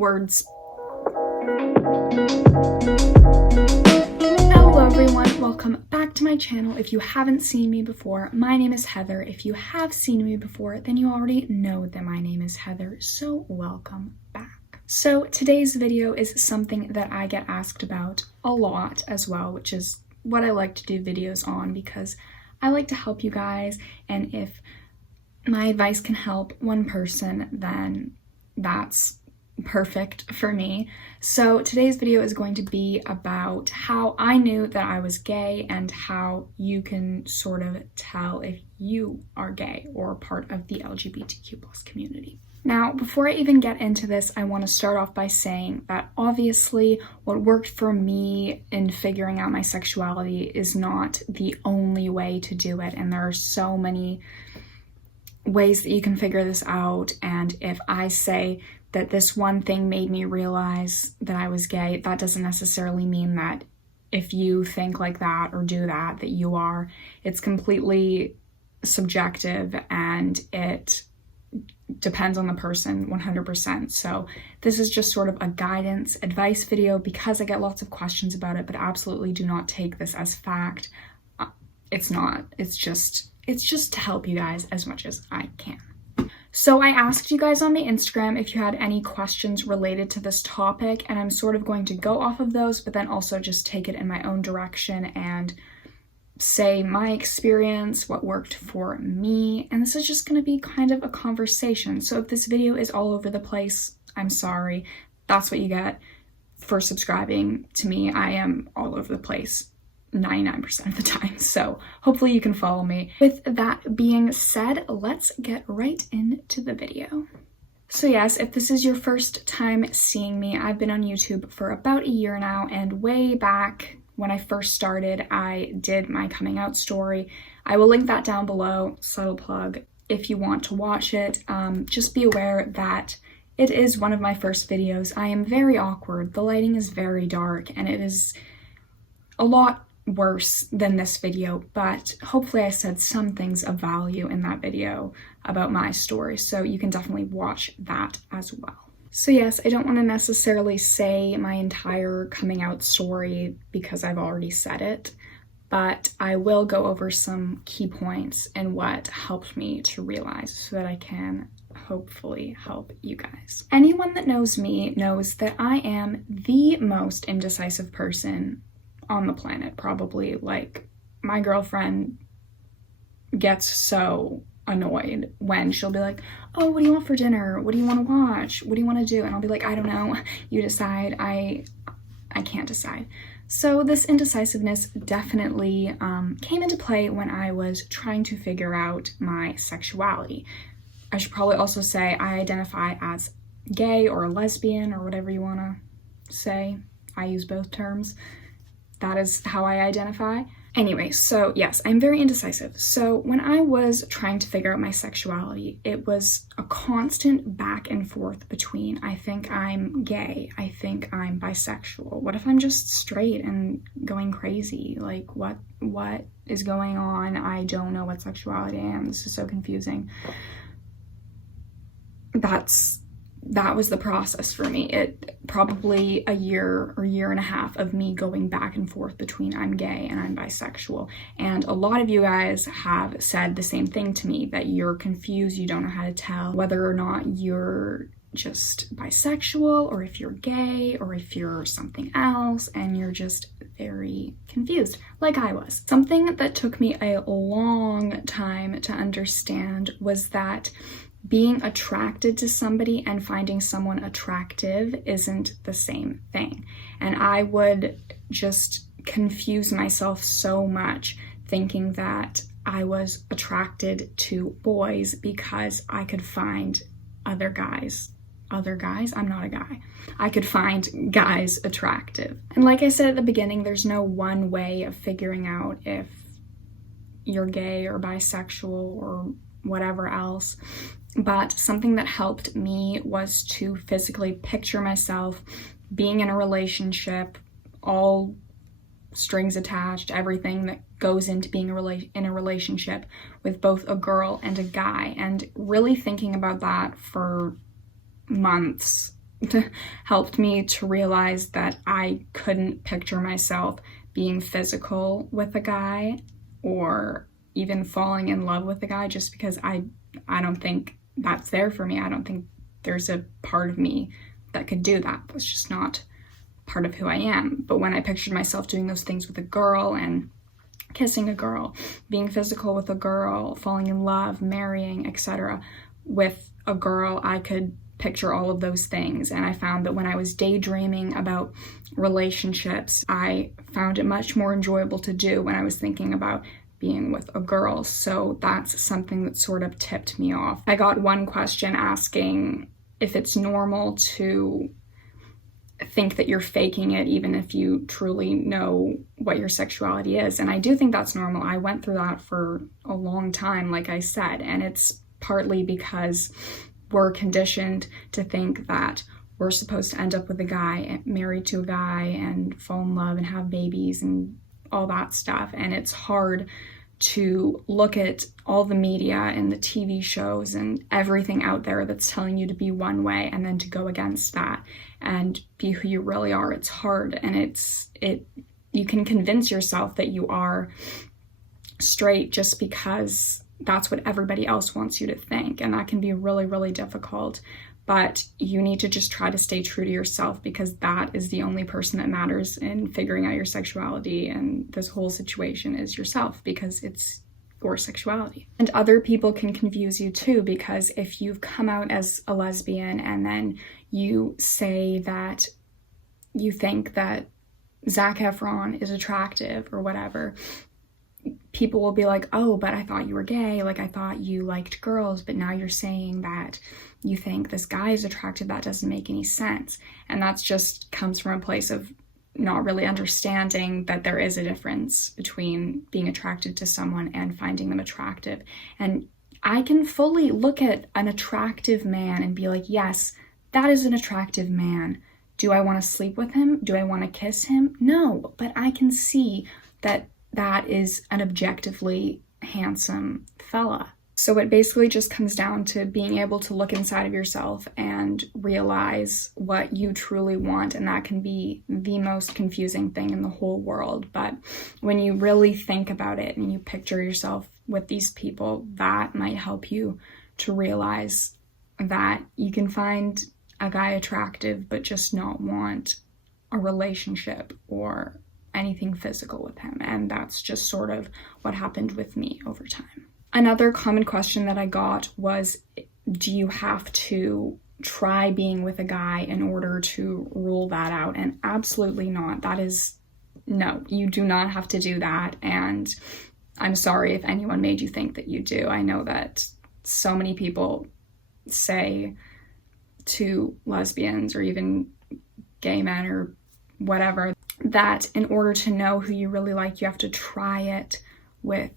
words. Hello everyone, welcome back to my channel. If you haven't seen me before, my name is Heather. If you have seen me before, then you already know that my name is Heather, so welcome back. So today's video is something that I get asked about a lot as well, which is what I like to do videos on because I like to help you guys, and if my advice can help one person, then that's perfect for me. So today's video is going to be about how I knew that I was gay and how you can sort of tell if you are gay or part of the LGBTQ+ community. Now, before I even get into this, I want to start off by saying that obviously what worked for me in figuring out my sexuality is not the only way to do it, and there are so many ways that you can figure this out, and if I say that this one thing made me realize that I was gay, that doesn't necessarily mean that if you think like that or do that, that you are. It's completely subjective and it depends on the person 100%. So this is just sort of a guidance advice video because I get lots of questions about it, but absolutely do not take this as fact. It's not. It's just to help you guys as much as I can. So I asked you guys on my Instagram if you had any questions related to this topic, and I'm sort of going to go off of those, but then also just take it in my own direction and say my experience, what worked for me, and this is just going to be kind of a conversation. So if this video is all over the place, I'm sorry. That's what you get for subscribing to me. I am all over the place 99% of the time, so hopefully you can follow me. With that being said, let's get right into the video. So yes, if this is your first time seeing me, I've been on YouTube for about a year now, and way back when I first started, I did my coming out story. I will link that down below, subtle plug, if you want to watch it. Just be aware that it is one of my first videos. I am very awkward, the lighting is very dark, and it is a lot worse than this video, but hopefully I said some things of value in that video about my story, so you can definitely watch that as well. So yes, I don't want to necessarily say my entire coming out story because I've already said it, but I will go over some key points and what helped me to realize so that I can hopefully help you guys. Anyone that knows me knows that I am the most indecisive person on the planet, probably. Like, my girlfriend gets so annoyed when she'll be like, oh, what do you want for dinner? What do you want to watch? What do you want to do? And I'll be like, I don't know, you decide. I can't decide. So this indecisiveness definitely came into play when I was trying to figure out my sexuality. I should probably also say I identify as gay or a lesbian or whatever you want to say. I use both terms. That is how I identify. Anyway, so yes, I'm very indecisive. So when I was trying to figure out my sexuality, it was a constant back and forth between, I think I'm gay, I think I'm bisexual. What if I'm just straight and going crazy? Like, what is going on? I don't know what sexuality I am. This is so confusing. That was the process for me. It probably a year or year and a half of me going back and forth between I'm gay and I'm bisexual. And a lot of you guys have said the same thing to me, that you're confused, you don't know how to tell whether or not you're just bisexual or if you're gay or if you're something else, and you're just very confused, like I was. Something that took me a long time to understand was that being attracted to somebody and finding someone attractive isn't the same thing. And I would just confuse myself so much thinking that I was attracted to boys because I could find other guys. I'm not a guy. I could find guys attractive. And like I said at the beginning, there's no one way of figuring out if you're gay or bisexual or whatever else. But something that helped me was to physically picture myself being in a relationship, all strings attached, everything that goes into being in a relationship with both a girl and a guy, and really thinking about that for months helped me to realize that I couldn't picture myself being physical with a guy or even falling in love with a guy, just because I don't think that's there for me. I don't think there's a part of me that could do that. That's just not part of who I am. But when I pictured myself doing those things with a girl and kissing a girl, being physical with a girl, falling in love, marrying, etc. with a girl, I could picture all of those things. And I found that when I was daydreaming about relationships, I found it much more enjoyable to do when I was thinking about being with a girl. So that's something that sort of tipped me off. I got one question asking if it's normal to think that you're faking it even if you truly know what your sexuality is. And I do think that's normal. I went through that for a long time, like I said, and it's partly because we're conditioned to think that we're supposed to end up with a guy, married to a guy, and fall in love and have babies and all that stuff. And it's hard to look at all the media and the TV shows and everything out there that's telling you to be one way and then to go against that and be who you really are. It's hard, and you can convince yourself that you are straight just because that's what everybody else wants you to think, and that can be really, really difficult. But you need to just try to stay true to yourself, because that is the only person that matters in figuring out your sexuality and this whole situation is yourself, because it's your sexuality. And other people can confuse you too, because if you've come out as a lesbian and then you say that you think that Zac Efron is attractive or whatever, people will be like, oh, but I thought you were gay, like I thought you liked girls, but now you're saying that you think this guy is attractive. That doesn't make any sense. And that's just comes from a place of not really understanding that there is a difference between being attracted to someone and finding them attractive. And I can fully look at an attractive man and be like, yes, that is an attractive man. Do I want to sleep with him? Do I want to kiss him? No, but I can see that that is an objectively handsome fella. So it basically just comes down to being able to look inside of yourself and realize what you truly want, and that can be the most confusing thing in the whole world. But when you really think about it and you picture yourself with these people, that might help you to realize that you can find a guy attractive but just not want a relationship or anything physical with him. And that's just sort of what happened with me over time. Another common question that I got was, do you have to try being with a guy in order to rule that out? And absolutely not. No, you do not have to do that. And I'm sorry if anyone made you think that you do. I know that so many people say to lesbians or even gay men or whatever, that in order to know who you really like, you have to try it with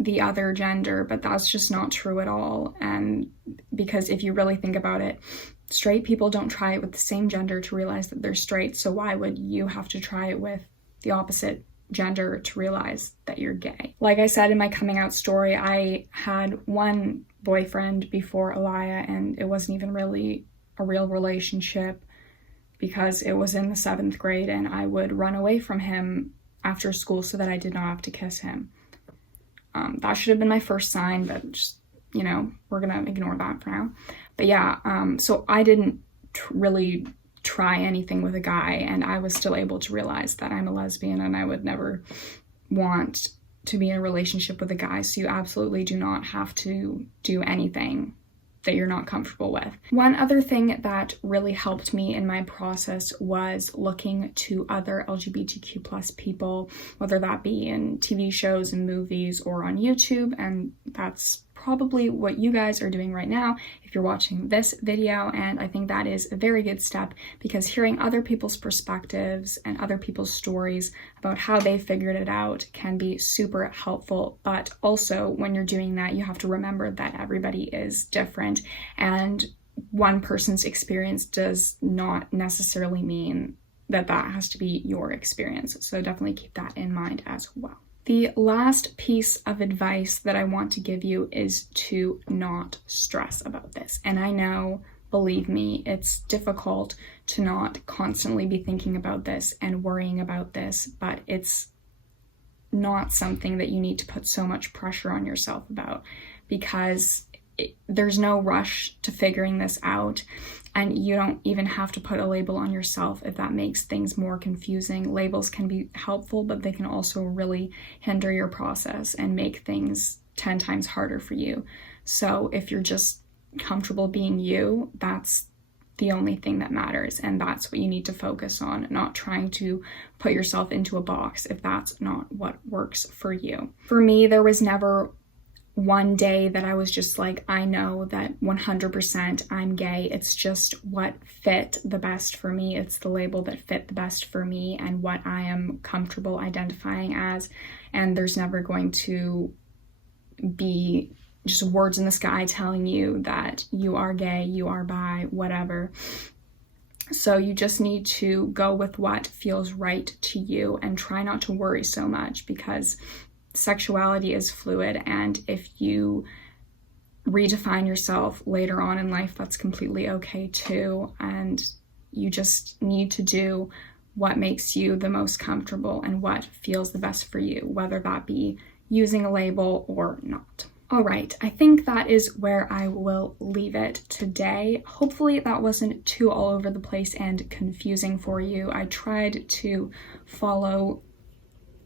the other gender, but that's just not true at all. And because if you really think about it, straight people don't try it with the same gender to realize that they're straight, so why would you have to try it with the opposite gender to realize that you're gay? Like I said in my coming out story, I had one boyfriend before Elia, and it wasn't even really a real relationship, because it was in the 7th grade and I would run away from him after school so that I did not have to kiss him. That should have been my first sign, but just, we're gonna ignore that for now. But yeah, so I didn't really try anything with a guy, and I was still able to realize that I'm a lesbian and I would never want to be in a relationship with a guy. So you absolutely do not have to do anything that you're not comfortable with. One other thing that really helped me in my process was looking to other LGBTQ plus people, whether that be in TV shows and movies or on YouTube, and that's probably what you guys are doing right now if you're watching this video. And I think that is a very good step, because hearing other people's perspectives and other people's stories about how they figured it out can be super helpful. But also when you're doing that, you have to remember that everybody is different, and one person's experience does not necessarily mean that that has to be your experience. So definitely keep that in mind as well. The last piece of advice that I want to give you is to not stress about this. And I know believe me, it's difficult to not constantly be thinking about this and worrying about this, but it's not something that you need to put so much pressure on yourself about, because there's no rush to figuring this out, and you don't even have to put a label on yourself if that makes things more confusing. Labels can be helpful, but they can also really hinder your process and make things 10 times harder for you. So if you're just comfortable being you, that's the only thing that matters, and that's what you need to focus on, not trying to put yourself into a box if that's not what works for you. For me, there was never one day that I was just like, I know that 100% I'm gay. It's just what fit the best for me. It's the label that fit the best for me and what I am comfortable identifying as, and there's never going to be just words in the sky telling you that you are gay, you are bi, whatever. So you just need to go with what feels right to you and try not to worry so much, because sexuality is fluid, and if you redefine yourself later on in life, that's completely okay too, and you just need to do what makes you the most comfortable and what feels the best for you, whether that be using a label or not. All right, I think that is where I will leave it today. Hopefully that wasn't too all over the place and confusing for you. I tried to follow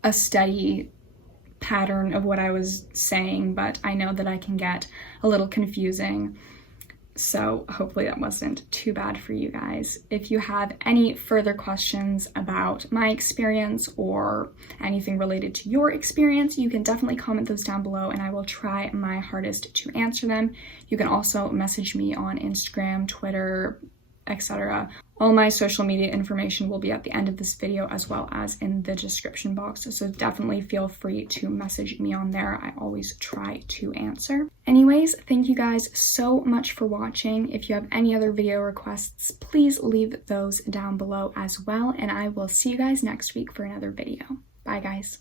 a steady pattern of what I was saying, but I know that I can get a little confusing. So hopefully that wasn't too bad for you guys. If you have any further questions about my experience or anything related to your experience, you can definitely comment those down below and I will try my hardest to answer them. You can also message me on Instagram, Twitter, etc. All my social media information will be at the end of this video as well as in the description box, so definitely feel free to message me on there. I always try to answer. Anyways, thank you guys so much for watching. If you have any other video requests, please leave those down below as well, and I will see you guys next week for another video. Bye guys.